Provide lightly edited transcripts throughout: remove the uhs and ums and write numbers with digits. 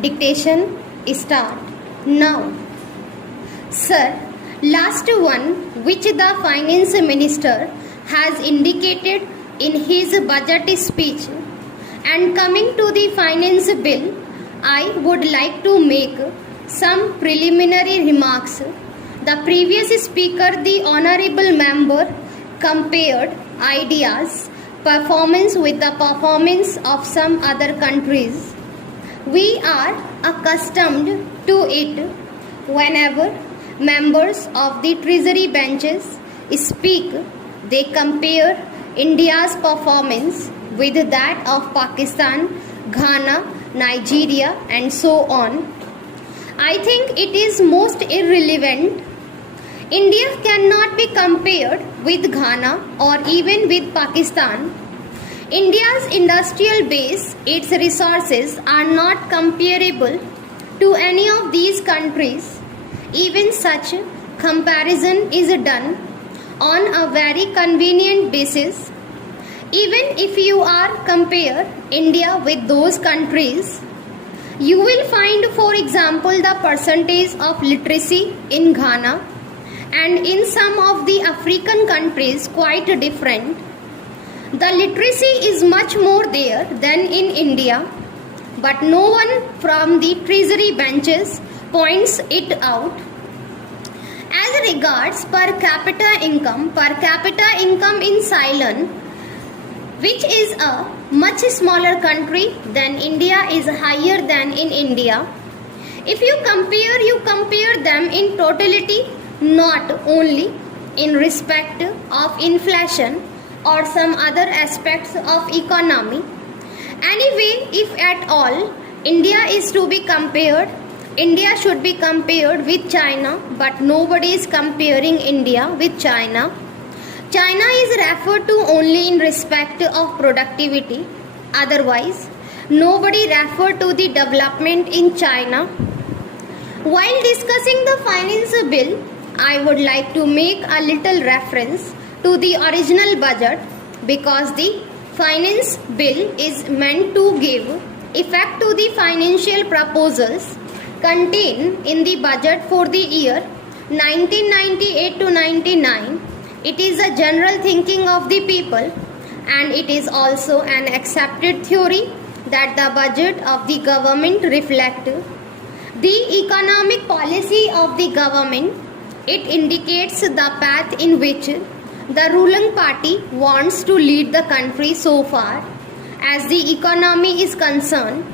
Dictation start now. Sir, last one which the finance minister has indicated in his budget speech, and coming to the finance bill, I would like to make some preliminary remarks. The previous speaker, the honorable member, compared ideas performance with the performance of some other countries. We are accustomed to it whenever members of the treasury benches speak. They compare India's performance with that of Pakistan, Ghana, Nigeria, and so on. I think it is most irrelevant. India cannot be compared with Ghana or even with Pakistan. India's industrial base, its resources are not comparable to any of these countries. Even such comparison is done on a very convenient basis. Even if you are compare India with those countries, you will find, for example, the percentage of literacy in Ghana and in some of the African countries quite different. The literacy is much more there than in India, but no one from the treasury benches points it out. As regards per capita income in Ceylon, which is a much smaller country than India, is higher than in India. If you compare them in totality, not only in respect of inflation or some other aspects of economy. Anyway, if at all India is to be compared, India should be compared with China, but nobody is comparing India with China. China is referred to only in respect of productivity. Otherwise, nobody referred to the development in China. While discussing the finance bill, I would like to make a little reference to the original budget, because the finance bill is meant to give effect to the financial proposals contained in the budget for the year 1998 to 99. It is a general thinking of the people, and it is also an accepted theory that the budget of the government reflect the economic policy of the government. It indicates the path in which the ruling party wants to lead the country so far as the economy is concerned,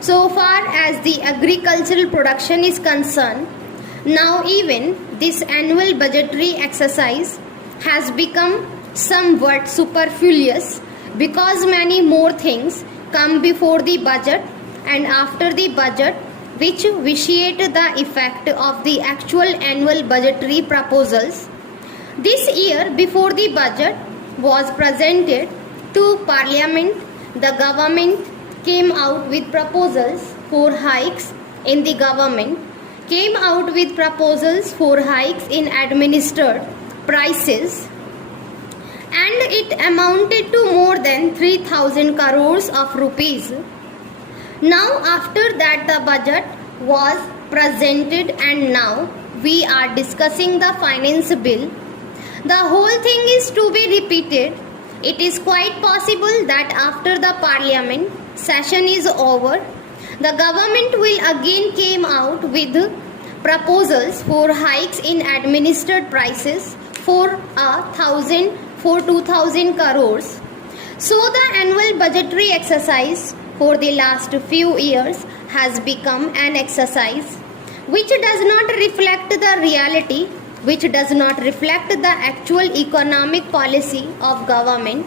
so far as the agricultural production is concerned. Now even this annual budgetary exercise has become somewhat superfluous, because many more things come before the budget and after the budget which vitiate the effect of the actual annual budgetary proposals. This year, before the budget was presented to Parliament, the government came out with proposals for hikes in the government, came out with proposals for hikes in administered prices, and it amounted to more than 3,000 crores of rupees. Now after that the budget was presented and now we are discussing the finance bill, the whole thing is to be repeated. It is quite possible that after the parliament session is over, the government will again came out with proposals for hikes in administered prices for 2,000 crores. So the annual budgetary exercise for the last few years has become an exercise which does not reflect the reality, which does not reflect the actual economic policy of government.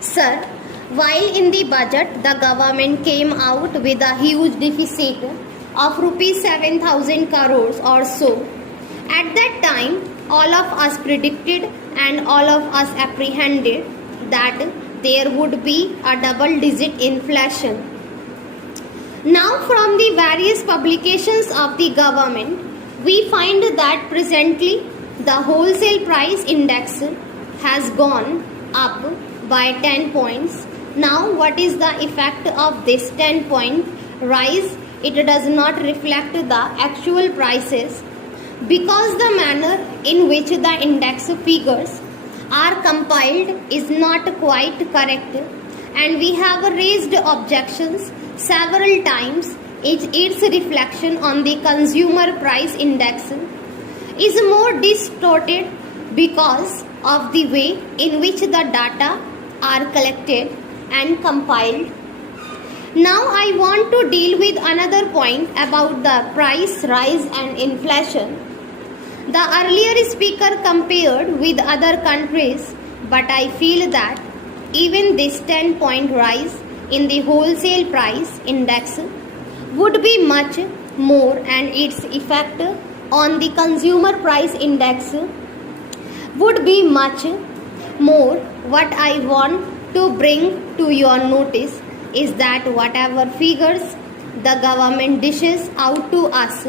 Sir, while in the budget the government came out with a huge deficit of rupees 7,000 crores or so, at that time all of us predicted and all of us apprehended that there would be a double-digit inflation. Now from the various publications of the government, we find that presently the wholesale price index has gone up by 10 points. Now what is the effect of this 10 point rise it does not reflect the actual prices because the manner in which the index figures are compiled is not quite correct, and we have raised objections several times. Its reflection on the consumer price index is more distorted because of the way in which the data are collected and compiled. Now I want to deal with another point about the price rise and inflation. The earlier speaker compared with other countries, but I feel that even this 10-point rise in the wholesale price index would be much more, and its effect on the consumer price index would be much more. What I want to bring to your notice is that whatever figures the government dishes out to us,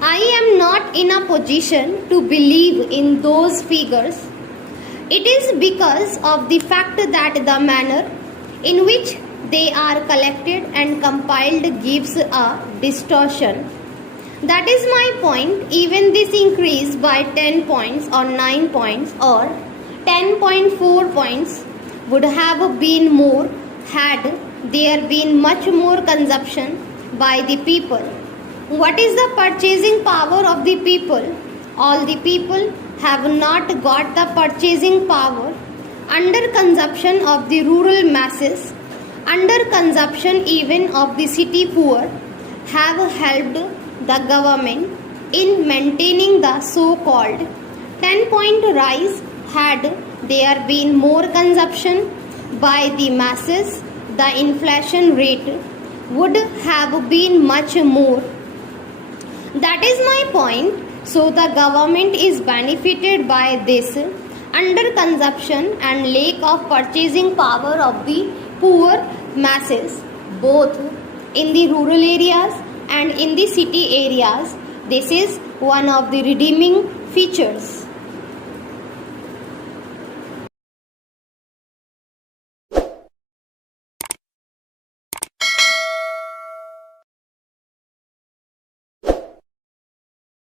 I am not in a position to believe in those figures. It is because of the fact that the manner in which they are collected and compiled gives a distortion. That is my point. Even this increase by 10 points or 9 points or 10.4 points would have been more had there been much more consumption by the people. What is the purchasing power of the people? All the people have not got the purchasing power. Under consumption of the rural masses, under consumption even of the city poor, have helped the government in maintaining the so-called 10-point rise. Had there been more consumption by the masses, the inflation rate would have been much more. That is my point. So the government is benefited by this under consumption and lack of purchasing power of the poor masses, both in the rural areas and in the city areas. This is one of the redeeming features.